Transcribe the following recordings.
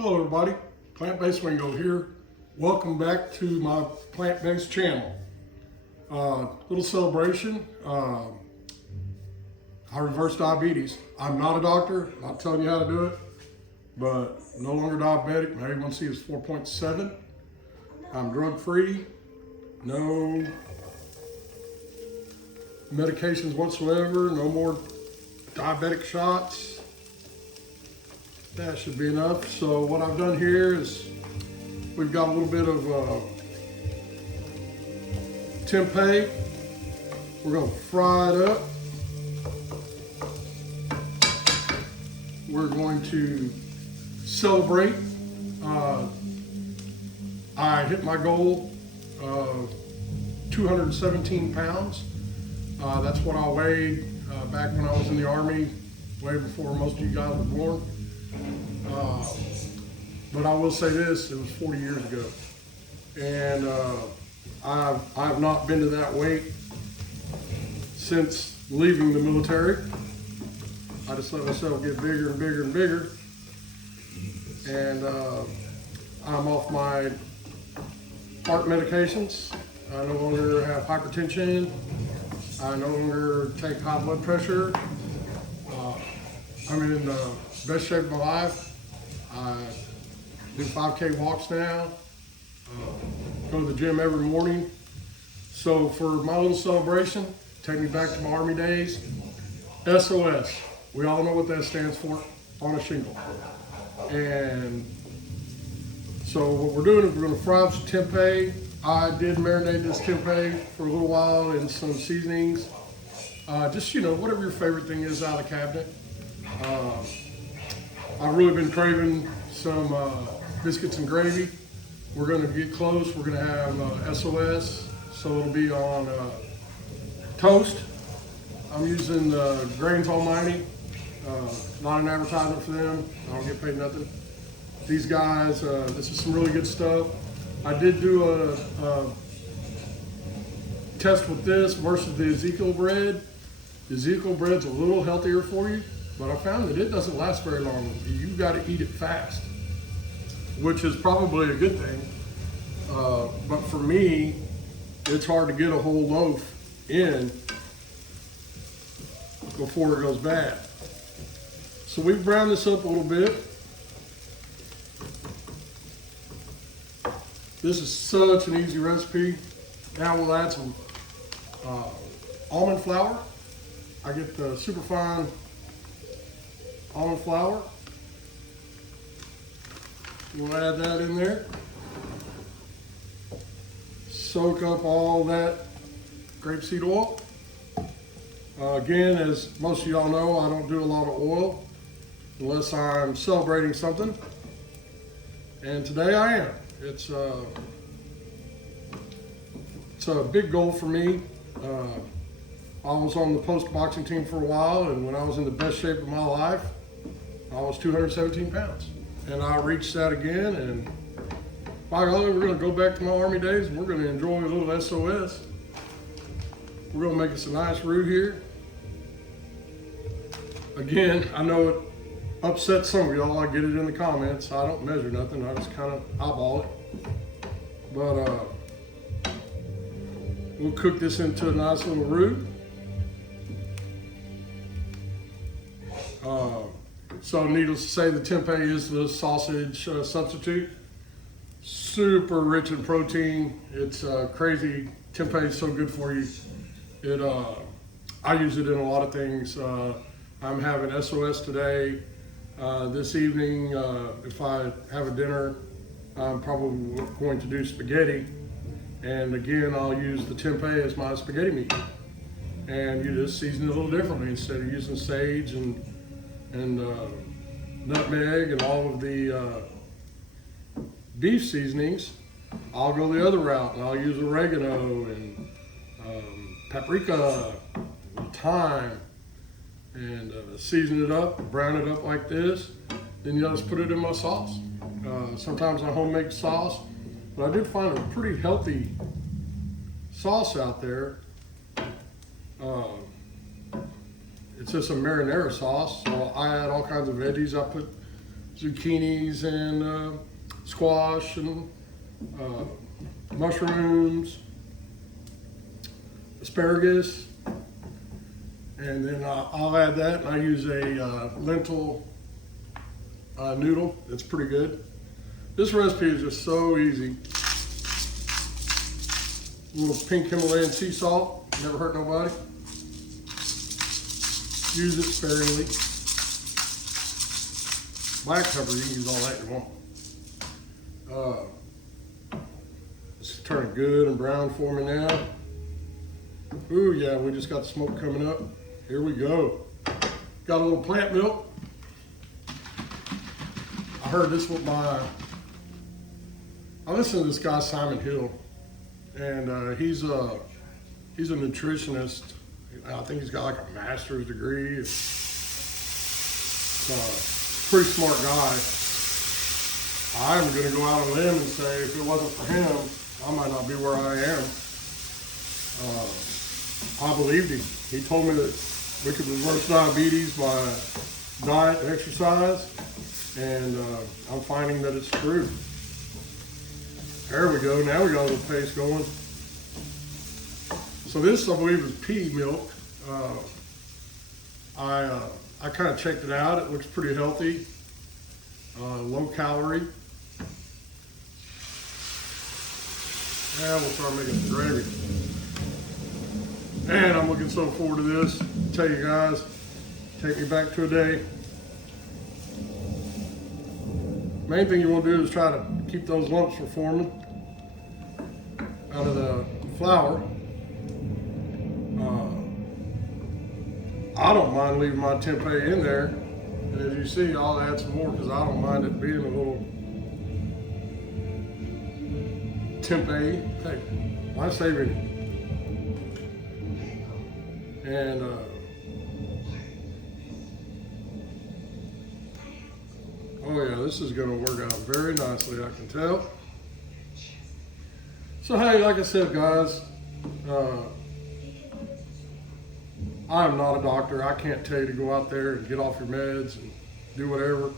Hello everybody, Plant-Based Wingo here. Welcome back to my plant-based channel. Little celebration. I reversed diabetes. I'm not a doctor, not telling you how to do it, but no longer diabetic. My A1C is 4.7. I'm drug-free, no medications whatsoever, no more diabetic shots. That should be enough. So what I've done here is we've got a little bit of tempeh. We're going to fry it up. We're going to celebrate. I hit my goal of 217 pounds. That's what I weighed back when I was in the Army, way before most of you guys were born. But I will say this, it was 40 years ago. And I have not been to that weight since leaving the military. I just let myself get bigger and bigger and bigger. And I'm off my heart medications. I no longer have hypertension. I no longer take high blood pressure. I'm in the best shape of my life. I do 5K walks now. Go to the gym every morning. So for my little celebration, take me back to my Army days. SOS. We all know what that stands for, on a shingle. And so what we're doing is we're going to fry up some tempeh. I did marinate this tempeh for a little while in some seasonings. Just, you know, whatever your favorite thing is out of the cabinet. I've really been craving some biscuits and gravy. We're going to get close. We're going to have SOS, so it'll be on toast. I'm using Grains Almighty. Not an advertisement for them. I don't get paid nothing. These guys, this is some really good stuff. I did do a test with this versus the Ezekiel bread. The Ezekiel bread's a little healthier for you, but I found that it doesn't last very long. You've got to eat it fast, which is probably a good thing. But for me, it's hard to get a whole loaf in before it goes bad. So we've browned this up a little bit. This is such an easy recipe. Now we'll add some almond flour. I get the superfine almond flour. We'll add that in there. Soak up all that grapeseed oil. Again, as most of y'all know, I don't do a lot of oil unless I'm celebrating something. And today I am. It's a big goal for me. I was on the post boxing team for a while, and when I was in the best shape of my life, I was 217 pounds. And I reached that again, and by golly, we're gonna go back to my Army days, and we're gonna enjoy a little SOS. We're gonna make us a nice roux here. Again, I know it upsets some of y'all. I get it in the comments. I don't measure nothing. I just kind of eyeball it. But we'll cook this into a nice little roux. So needless to say, the tempeh is the sausage substitute. Super rich in protein. It's crazy. Tempeh is so good for you. I use it in a lot of things. I'm having SOS today. This evening, if I have a dinner, I'm probably going to do spaghetti. And again, I'll use the tempeh as my spaghetti meat. And you just season it a little differently. Instead of using sage and nutmeg and all of the beef seasonings, I'll go the other route, and I'll use oregano and paprika, and thyme, and season it up, brown it up like this. Then you just put it in my sauce. Sometimes I homemade sauce, but I did find a pretty healthy sauce out there. It's just a marinara sauce, so I add all kinds of veggies. I put zucchinis and squash and mushrooms, asparagus, and then I'll add that. And I use a lentil noodle. It's pretty good. This recipe is just so easy. A little pink Himalayan sea salt, never hurt nobody. Use it sparingly. Black pepper, you can use all that you want. It's turning good and brown for me now. Ooh, yeah, we just got the smoke coming up. Here we go. Got a little plant milk. I heard this with I listen to this guy, Simon Hill, and he's a nutritionist. I think he's got like a master's degree. Pretty smart guy. I'm gonna go out on a limb and say if it wasn't for him, I might not be where I am. I believed him. He told me that we could reverse diabetes by diet and exercise, and I'm finding that it's true. There we go. Now we got a little paste going. So this, I believe, is pea milk. I kind of checked it out. It looks pretty healthy, low calorie. Now we'll start making some gravy. And I'm looking so forward to this. Tell you guys, take me back to a day. Main thing you want to do is try to keep those lumps from forming out of the flour. I don't mind leaving my tempeh in there, and as you see, I'll add some more because I don't mind it being a little tempeh. Hey, why savory? And oh yeah, this is going to work out very nicely, I can tell. So hey, like I said, guys, I'm not a doctor. I can't tell you to go out there and get off your meds and do whatever.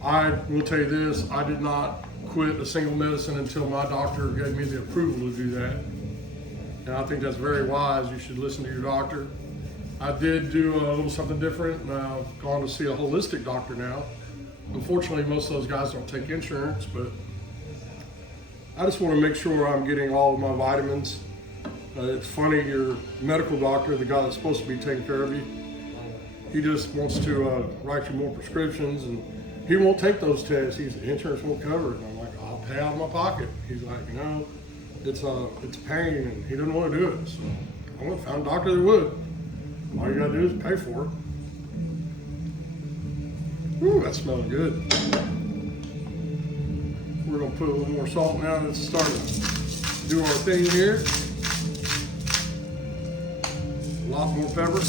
I will tell you this, I did not quit a single medicine until my doctor gave me the approval to do that. And I think that's very wise. You should listen to your doctor. I did do a little something different, and I've gone to see a holistic doctor now. Unfortunately, most of those guys don't take insurance, but I just want to make sure I'm getting all of my vitamins. It's funny, your medical doctor, the guy that's supposed to be taking care of you, he just wants to write you more prescriptions, and he won't take those tests. He's insurance won't cover it. And I'm like, I'll pay out of my pocket. He's like, you know, it's pain, and he didn't want to do it. So I went and found a doctor that would. All you gotta do is pay for it. Ooh, that's smelling good. We're gonna put a little more salt now. Let's start to do our thing here. A lot more pepper.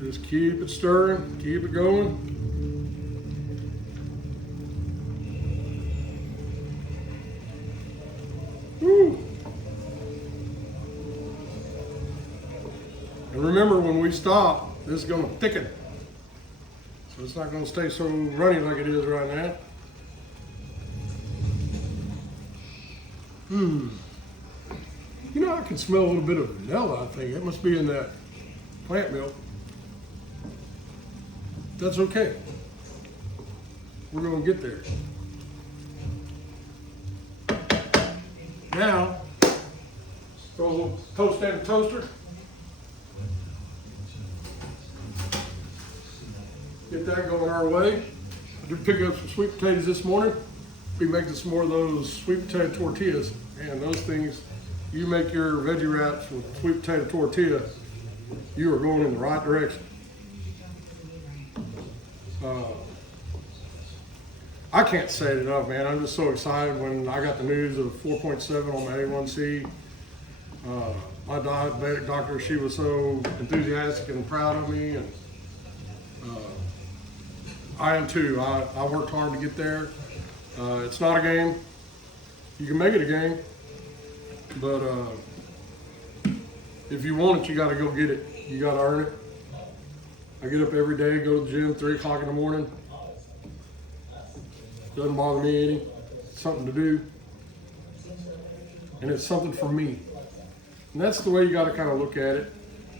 Just keep it stirring, keep it going. Woo. And remember, when we stop, this is going to thicken. So it's not going to stay so runny like it is right now. You know, I can smell a little bit of vanilla, I think. It must be in that plant milk. That's okay. We're going to get there. Now, throw a little toast in the toaster. Get that going our way. I did pick up some sweet potatoes this morning. Be making some more of those sweet potato tortillas. And those things, you make your veggie wraps with sweet potato tortilla, you are going in the right direction. I can't say it enough, man. I'm just so excited when I got the news of 4.7 on my A1C. My diabetic doctor, she was so enthusiastic and proud of me, and I am too. I worked hard to get there. It's not a game. You can make it a game, but if you want it, you got to go get it. You got to earn it. I get up every day, go to the gym, 3 o'clock in the morning. Doesn't bother me any. It's something to do. And it's something for me. And that's the way you got to kind of look at it.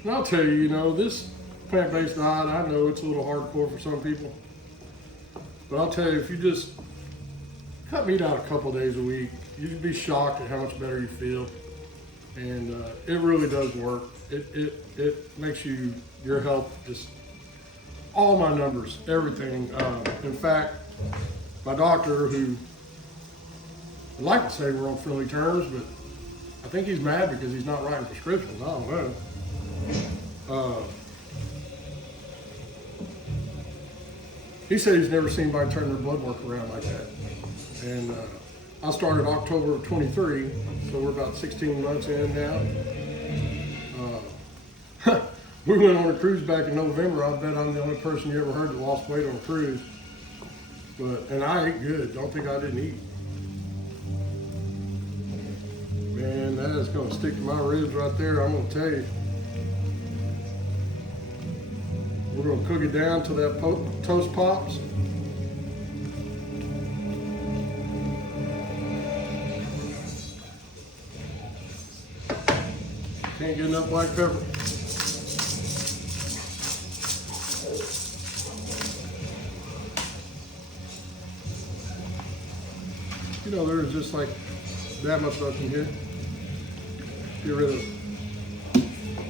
And I'll tell you, you know, this plant-based diet, I know it's a little hardcore for some people. But I'll tell you, if you just cut meat out a couple days a week, you'd be shocked at how much better you feel. And it really does work. It makes your health just, all my numbers, everything. In fact, my doctor, who I'd like to say we're on friendly terms, but I think he's mad because he's not writing prescriptions. I don't know. He said he's never seen anybody turn their blood work around like that. And I started October of 23, so we're about 16 months in now. We went on a cruise back in November. I bet I'm the only person you ever heard that lost weight on a cruise. And I ate good. Don't think I didn't eat. Man, that is going to stick to my ribs right there. I'm going to tell you. We're going to cook it down till that toast pops. Can't get enough black pepper. You know, there's just like that much left in here. Get rid of it.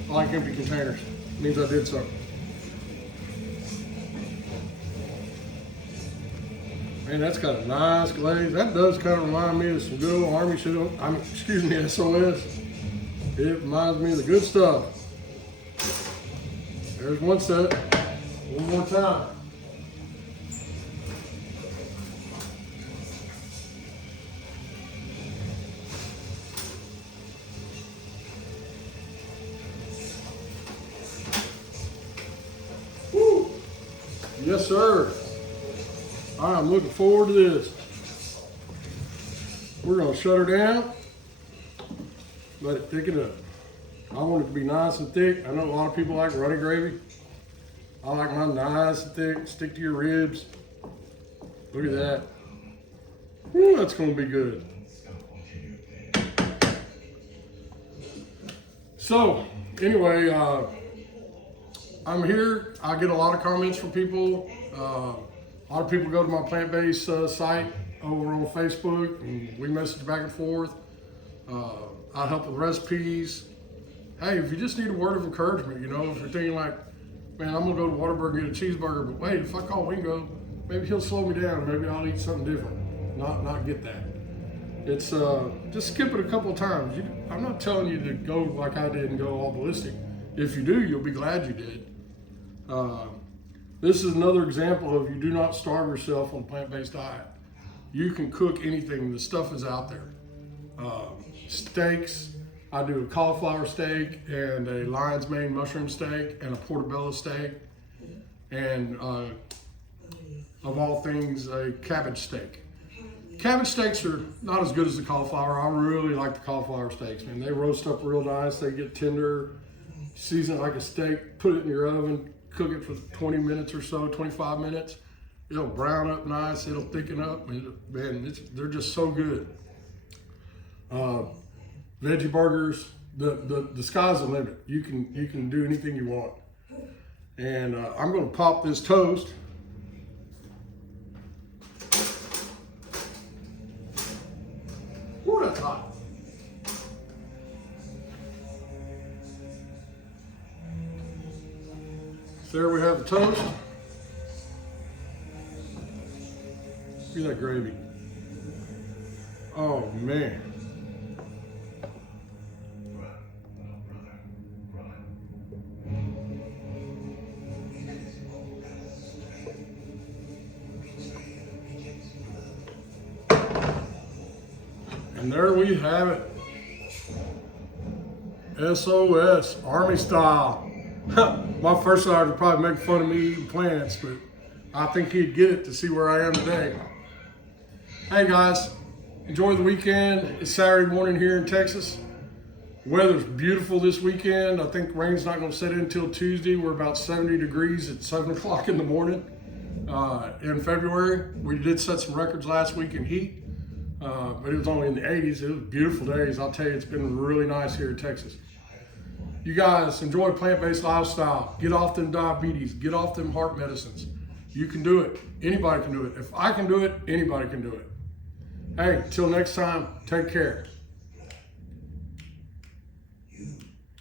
I like empty containers. It means I did something. Man, that's got a nice glaze. That does kind of remind me of some good old Army shit. Excuse me, SOS. It reminds me of the good stuff. There's one set. One more time. Woo! Yes, sir. I'm looking forward to this. We're going to shut her down. Let it thicken up. I want it to be nice and thick. I know a lot of people like runny gravy. I like mine nice and thick, stick to your ribs. Look at that. Woo, that's going to be good. So, anyway, I'm here. I get a lot of comments from people. A lot of people go to my plant-based site over on Facebook, and we message back and forth. I help with recipes. Hey, if you just need a word of encouragement, you know, if you're thinking like, man, I'm gonna go to Whataburger and get a cheeseburger, but wait, if I call Wingo, maybe he'll slow me down. Maybe I'll eat something different. Not get that. It's just skip it a couple of times. I'm not telling you to go like I did and go all ballistic. If you do, you'll be glad you did. This is another example of you do not starve yourself on a plant-based diet. You can cook anything. The stuff is out there. Steaks. I do a cauliflower steak and a lion's mane mushroom steak and a portobello steak. And of all things, a cabbage steak. Cabbage steaks are not as good as the cauliflower. I really like the cauliflower steaks, man. They roast up real nice. They get tender. Season it like a steak. Put it in your oven. Cook it for 20 minutes or so, 25 minutes. It'll brown up nice. It'll thicken up. Man, they're just so good. Veggie burgers. The sky's the limit. You can do anything you want. And I'm going to pop this toast. Ooh, that's hot. There we have the toast. Look at that gravy. Oh man. And there we have it. SOS, Army style. My first side would probably make fun of me eating plants, but I think he'd get it to see where I am today. Hey guys, enjoy the weekend. It's Saturday morning here in Texas. Weather's beautiful this weekend. I think rain's not going to set in until Tuesday. We're about 70 degrees at 7 o'clock in the morning in February. We did set some records last week in heat, but it was only in the 80s. It was beautiful days. I'll tell you, it's been really nice here in Texas. You guys enjoy plant-based lifestyle. Get off them diabetes. Get off them heart medicines. You can do it. Anybody can do it. If I can do it, anybody can do it. Hey, till next time, take care.